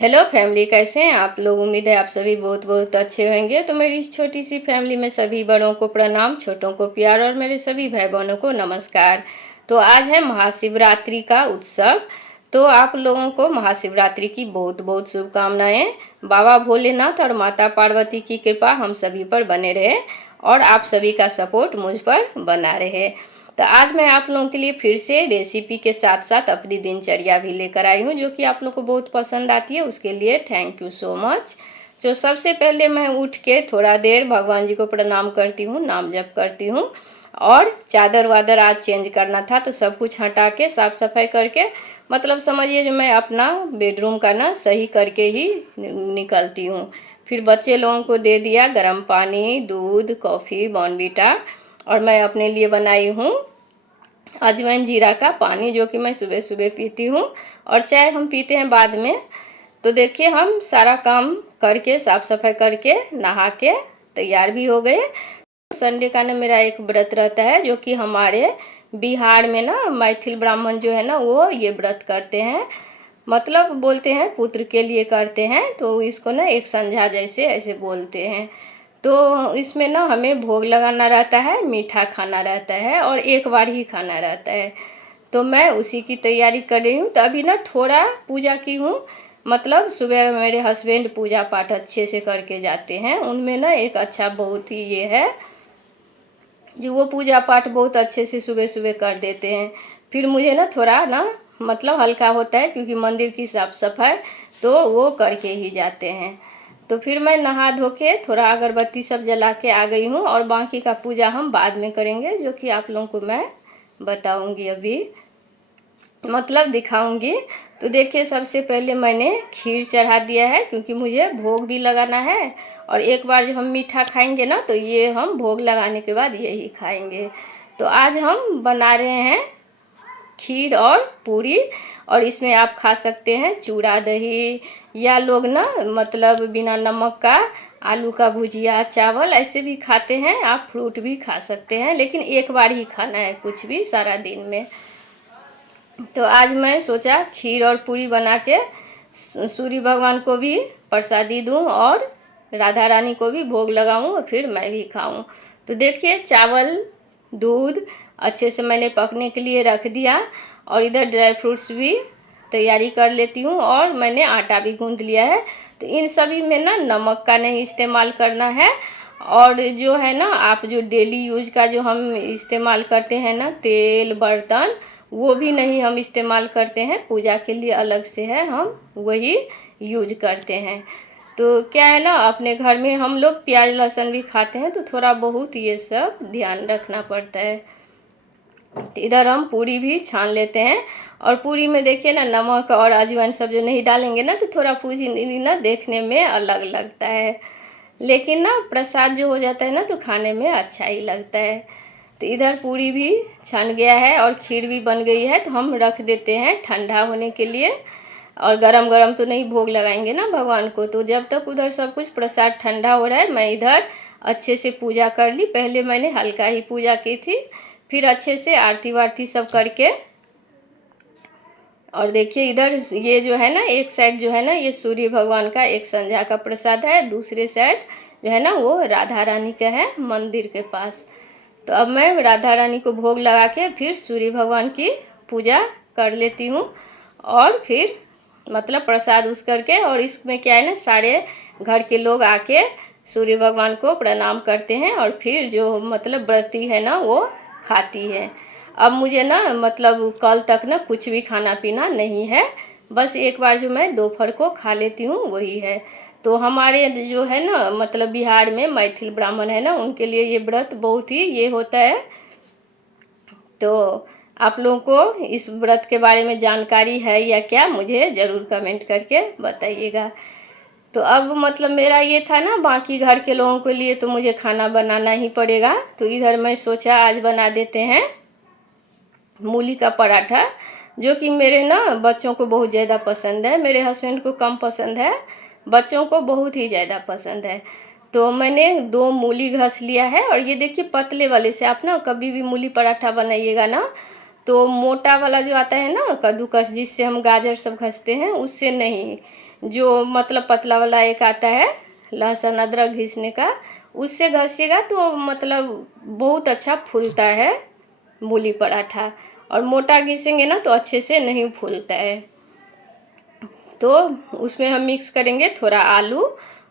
Hello family, कैसे हैं आप लोग। उम्मीद है आप सभी बहुत बहुत अच्छे होंगे। तो मेरी इस छोटी सी फैमिली में सभी बड़ों को प्रणाम, छोटों को प्यार और मेरे सभी भाई बहनों को नमस्कार। तो आज है महाशिवरात्रि का उत्सव। तो आप लोगों को महाशिवरात्रि की बहुत बहुत शुभकामनाएं। बाबा भोलेनाथ और माता पार्वती की कृपा हम सभी पर बने रहे और आप सभी का सपोर्ट मुझ पर बना रहे। तो आज मैं आप लोगों के लिए फिर से रेसिपी के साथ साथ अपनी दिनचर्या भी लेकर आई हूँ, जो कि आप लोग को बहुत पसंद आती है। उसके लिए थैंक यू सो मच। तो सबसे पहले मैं उठ के थोड़ा देर भगवान जी को प्रणाम करती हूँ, नाम जप करती हूँ। और चादर वादर आज चेंज करना था, तो सब कुछ हटा के साफ सफाई करके मतलब समझिए जो मैं अपना बेडरूम का ना सही करके ही निकलती हूँ। फिर बच्चे लोगों को दे दिया गर्म पानी, दूध, कॉफ़ी, बॉर्नवीटा। और मैं अपने लिए बनाई हूँ अजवाइन जीरा का पानी, जो कि मैं सुबह सुबह पीती हूँ। और चाय हम पीते हैं बाद में। तो देखिए हम सारा काम करके साफ सफाई करके नहा के तैयार भी हो गए। संडे का ना मेरा एक व्रत रहता है, जो कि हमारे बिहार में ना मैथिल ब्राह्मण जो है ना वो ये व्रत करते हैं। मतलब बोलते हैं पुत्र के लिए करते हैं, तो इसको ना एक संध्या जैसे ऐसे बोलते हैं। तो इसमें ना हमें भोग लगाना रहता है, मीठा खाना रहता है और एक बार ही खाना रहता है। तो मैं उसी की तैयारी कर रही हूँ। तो अभी ना थोड़ा पूजा की हूँ। मतलब सुबह मेरे हस्बैंड पूजा पाठ अच्छे से करके जाते हैं। उनमें ना एक अच्छा बहुत ही ये है जो वो पूजा पाठ बहुत अच्छे से सुबह सुबह कर देते हैं। फिर मुझे ना थोड़ा ना मतलब हल्का होता है, क्योंकि मंदिर की साफ सफाई तो वो करके ही जाते हैं। तो फिर मैं नहा धो के थोड़ा अगरबत्ती सब जला के आ गई हूँ, और बाकी का पूजा हम बाद में करेंगे, जो कि आप लोगों को मैं बताऊंगी अभी, मतलब दिखाऊंगी। तो देखिए सबसे पहले मैंने खीर चढ़ा दिया है, क्योंकि मुझे भोग भी लगाना है। और एक बार जो हम मीठा खाएंगे ना, तो ये हम भोग लगाने के बाद यही खाएंगे। तो आज हम बना रहे हैं खीर और पूरी। और इसमें आप खा सकते हैं चूड़ा दही, या लोग ना मतलब बिना नमक का आलू का भुजिया, चावल ऐसे भी खाते हैं। आप फ्रूट भी खा सकते हैं, लेकिन एक बार ही खाना है कुछ भी सारा दिन में। तो आज मैं सोचा खीर और पूरी बना के सूर्य भगवान को भी प्रसादी दूं और राधा रानी को भी भोग लगाऊं और फिर मैं भी खाऊं। तो देखिए चावल, दूध अच्छे से मैंने पकने के लिए रख दिया, और इधर ड्राई फ्रूट्स भी तैयारी कर लेती हूँ, और मैंने आटा भी गूंद लिया है। तो इन सभी में ना नमक का नहीं इस्तेमाल करना है। और जो है ना आप जो डेली यूज का जो हम इस्तेमाल करते हैं ना तेल बर्तन, वो भी नहीं हम इस्तेमाल करते हैं। पूजा के लिए अलग से है, हम वही यूज करते हैं। तो क्या है ना अपने घर में हम लोग प्याज लहसुन भी खाते हैं, तो थोड़ा बहुत ये सब ध्यान रखना पड़ता है। तो इधर हम पूरी भी छान लेते हैं। और पूरी में देखिए ना नमक और अजवाइन सब जो नहीं डालेंगे ना, तो थोड़ा पूरी ना देखने में अलग लगता है, लेकिन ना प्रसाद जो हो जाता है ना तो खाने में अच्छा ही लगता है। तो इधर पूरी भी छन गया है और खीर भी बन गई है, तो हम रख देते हैं ठंडा होने के लिए। और गरम गरम तो नहीं भोग लगाएंगे ना भगवान को। तो जब तक उधर सब कुछ प्रसाद ठंडा हो रहा है, मैं इधर अच्छे से पूजा कर ली। पहले मैंने हल्का ही पूजा की थी, फिर अच्छे से आरती वारती सब करके। और देखिए इधर ये जो है ना एक साइड जो है ना ये सूर्य भगवान का एक संध्या का प्रसाद है, दूसरे साइड जो है ना वो राधा रानी का है मंदिर के पास। तो अब मैं राधा रानी को भोग लगा के फिर सूर्य भगवान की पूजा कर लेती हूँ। और फिर मतलब प्रसाद उस करके, और इसमें क्या है ना सारे घर के लोग आके सूर्य भगवान को प्रणाम करते हैं, और फिर जो मतलब व्रती है ना वो खाती है। अब मुझे ना मतलब कल तक ना कुछ भी खाना पीना नहीं है, बस एक बार जो मैं दोपहर को खा लेती हूँ वही है। तो हमारे जो है ना मतलब बिहार में मैथिल ब्राह्मण है ना, उनके लिए ये व्रत बहुत ही ये होता है। तो आप लोगों को इस व्रत के बारे में जानकारी है या क्या, मुझे ज़रूर कमेंट करके बताइएगा। तो अब मतलब मेरा ये था ना बाकी घर के लोगों के लिए तो मुझे खाना बनाना ही पड़ेगा। तो इधर मैं सोचा आज बना देते हैं मूली का पराठा, जो कि मेरे ना बच्चों को बहुत ज़्यादा पसंद है। मेरे हस्बैंड को कम पसंद है, बच्चों को बहुत ही ज़्यादा पसंद है। तो मैंने 2 मूली घस लिया है, और ये देखिए पतले वाले से आप ना कभी भी मूली पराठा बनाइएगा ना, तो मोटा वाला जो आता है ना कद्दूकस जिससे हम गाजर सब घसते हैं उससे नहीं, जो मतलब पतला वाला एक आता है लहसुन अदरक घिसने का, उससे घसिएगा तो मतलब बहुत अच्छा फूलता है मूली पराठा। और मोटा घिसेंगे ना तो अच्छे से नहीं फूलता है। तो उसमें हम मिक्स करेंगे थोड़ा आलू,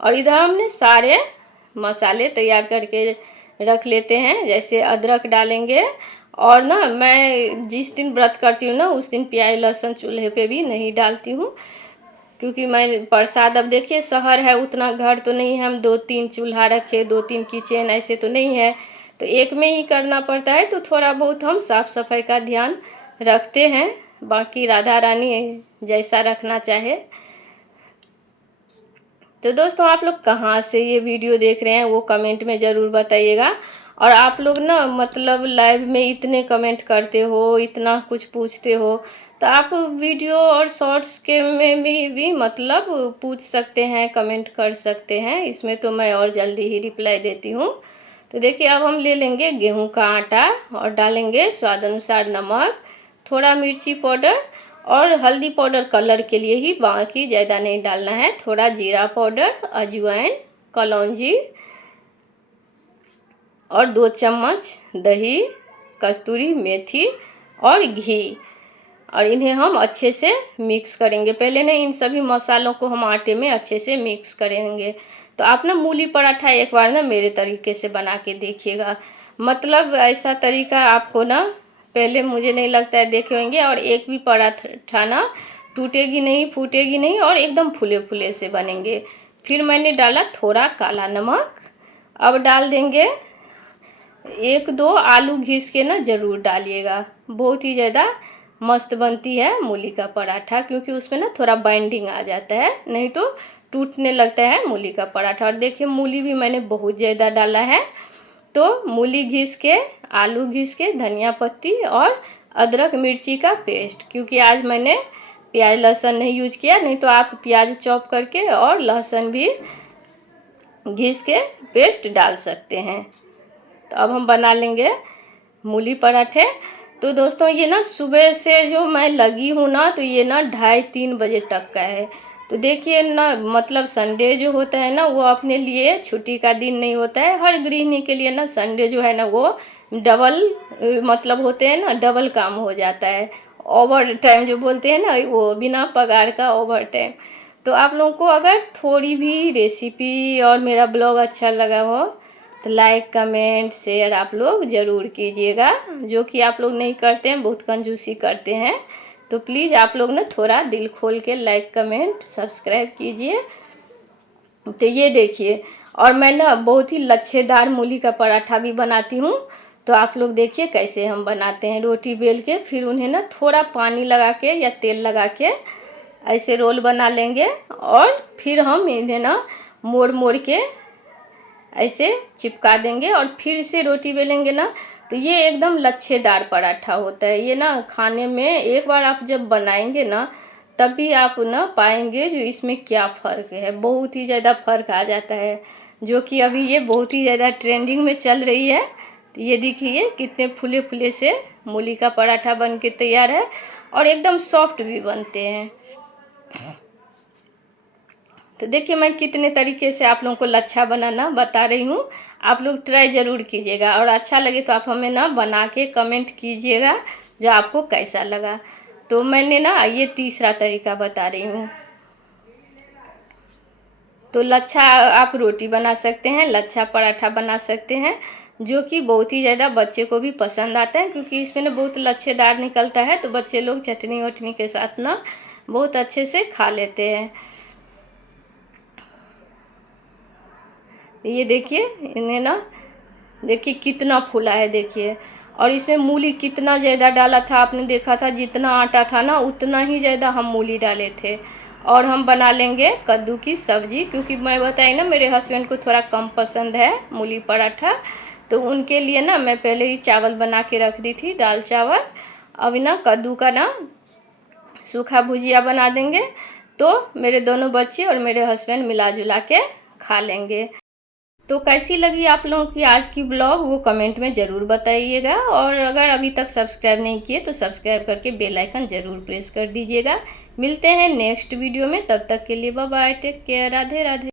और इधर हमने सारे मसाले तैयार करके रख लेते हैं। जैसे अदरक डालेंगे, और ना मैं जिस दिन व्रत करती हूँ ना उस दिन प्याज लहसुन चूल्हे पे भी नहीं डालती हूँ, क्योंकि मैं प्रसाद, अब देखिए शहर है, उतना घर तो नहीं है हम 2-3 चूल्हा रखे, 2-3 किचन ऐसे तो नहीं है, तो एक में ही करना पड़ता है। तो थोड़ा बहुत हम साफ सफाई का ध्यान रखते हैं, बाकी राधा रानी जैसा रखना चाहे। तो दोस्तों आप लोग कहाँ से ये वीडियो देख रहे हैं वो कमेंट में ज़रूर बताइएगा। और आप लोग ना मतलब लाइव में इतने कमेंट करते हो, इतना कुछ पूछते हो, तो आप वीडियो और शॉर्ट्स के में भी मतलब पूछ सकते हैं, कमेंट कर सकते हैं, इसमें तो मैं और जल्दी ही रिप्लाई देती हूँ। तो देखिए अब हम ले लेंगे गेहूं का आटा और डालेंगे स्वाद अनुसार नमक, थोड़ा मिर्ची पाउडर और हल्दी पाउडर कलर के लिए ही, बाकी ज़्यादा नहीं डालना है। थोड़ा जीरा पाउडर, अजवाइन, कलौंजी और 2 चम्मच दही, कस्तूरी मेथी और घी, और इन्हें हम अच्छे से मिक्स करेंगे। पहले ना इन सभी मसालों को हम आटे में अच्छे से मिक्स करेंगे। तो आप ना मूली पराठा एक बार ना मेरे तरीके से बना के देखिएगा, मतलब ऐसा तरीका आपको ना पहले मुझे नहीं लगता है देखे होंगे। और एक भी पराठा ना टूटेगी नहीं, फूटेगी नहीं, और एकदम फूले फूले से बनेंगे। फिर मैंने डाला थोड़ा काला नमक। अब डाल देंगे 1-2 आलू घिस के ना ज़रूर डालिएगा, बहुत ही ज़्यादा मस्त बनती है मूली का पराठा, क्योंकि उसमें ना थोड़ा बाइंडिंग आ जाता है, नहीं तो टूटने लगता है मूली का पराठा। और देखिए मूली भी मैंने बहुत ज़्यादा डाला है। तो मूली घिस के, आलू घिस के, धनिया पत्ती और अदरक मिर्ची का पेस्ट, क्योंकि आज मैंने प्याज लहसुन नहीं यूज किया, नहीं तो आप प्याज चॉप करके और लहसुन भी घिस के पेस्ट डाल सकते हैं। तो अब हम बना लेंगे मूली पराठे। तो दोस्तों ये ना सुबह से जो मैं लगी हूँ ना, तो ये ना 2:30-3 बजे तक का है। तो देखिए ना मतलब संडे जो होता है ना वो अपने लिए छुट्टी का दिन नहीं होता है। हर गृहिणी के लिए ना संडे जो है ना वो डबल मतलब होते हैं ना, डबल काम हो जाता है। ओवर टाइम जो बोलते हैं ना, वो बिना पगार का ओवर टाइम। तो आप लोगों को अगर थोड़ी भी रेसिपी और मेरा ब्लॉग अच्छा लगा हो तो लाइक कमेंट शेयर आप लोग ज़रूर कीजिएगा, जो कि आप लोग नहीं करते हैं, बहुत कंजूसी करते हैं। तो प्लीज़ आप लोग ना थोड़ा दिल खोल के लाइक कमेंट सब्सक्राइब कीजिए। तो ये देखिए, और मैं ना बहुत ही लच्छेदार मूली का पराठा भी बनाती हूँ। तो आप लोग देखिए कैसे हम बनाते हैं। रोटी बेल के फिर उन्हें ना थोड़ा पानी लगा के या तेल लगा के ऐसे रोल बना लेंगे, और फिर हम इन्हें ना मोड़ मोड़ के ऐसे चिपका देंगे, और फिर से रोटी बेलेंगे ना, तो ये एकदम लच्छेदार पराठा होता है। ये ना खाने में एक बार आप जब बनाएंगे ना तभी आप ना पाएंगे जो इसमें क्या फ़र्क है, बहुत ही ज़्यादा फ़र्क आ जाता है। जो कि अभी ये बहुत ही ज़्यादा ट्रेंडिंग में चल रही है। तो ये देखिए कितने फूले फूले से मूली का पराठा बन के तैयार है, और एकदम सॉफ्ट भी बनते हैं। तो देखिए मैं कितने तरीके से आप लोगों को लच्छा बनाना बता रही हूँ। आप लोग ट्राई ज़रूर कीजिएगा, और अच्छा लगे तो आप हमें ना बना के कमेंट कीजिएगा जो आपको कैसा लगा। तो मैंने ना ये तीसरा तरीका बता रही हूँ। तो लच्छा आप रोटी बना सकते हैं, लच्छा पराठा बना सकते हैं, जो कि बहुत ही ज़्यादा बच्चे को भी पसंद आता है, क्योंकि इसमें ना बहुत लच्छेदार निकलता है। तो बच्चे लोग चटनी वटनी के साथ ना बहुत अच्छे से खा लेते हैं। ये देखिए इन्हें ना, देखिए कितना फूला है देखिए। और इसमें मूली कितना ज़्यादा डाला था, आपने देखा था, जितना आटा था ना उतना ही ज़्यादा हम मूली डाले थे। और हम बना लेंगे कद्दू की सब्ज़ी, क्योंकि मैं बताई ना मेरे हस्बैंड को थोड़ा कम पसंद है मूली पराठा। तो उनके लिए ना मैं पहले ही चावल बना के रख दी थी, दाल चावल। अभी ना कद्दू का ना सूखा भुजिया बना देंगे, तो मेरे दोनों बच्चे और मेरे हस्बैंड मिला जुला के खा लेंगे। तो कैसी लगी आप लोगों की आज की ब्लॉग वो कमेंट में ज़रूर बताइएगा, और अगर अभी तक सब्सक्राइब नहीं किए तो सब्सक्राइब करके बेल आइकन ज़रूर प्रेस कर दीजिएगा। मिलते हैं नेक्स्ट वीडियो में, तब तक के लिए bye bye, take care, Radhe Radhe.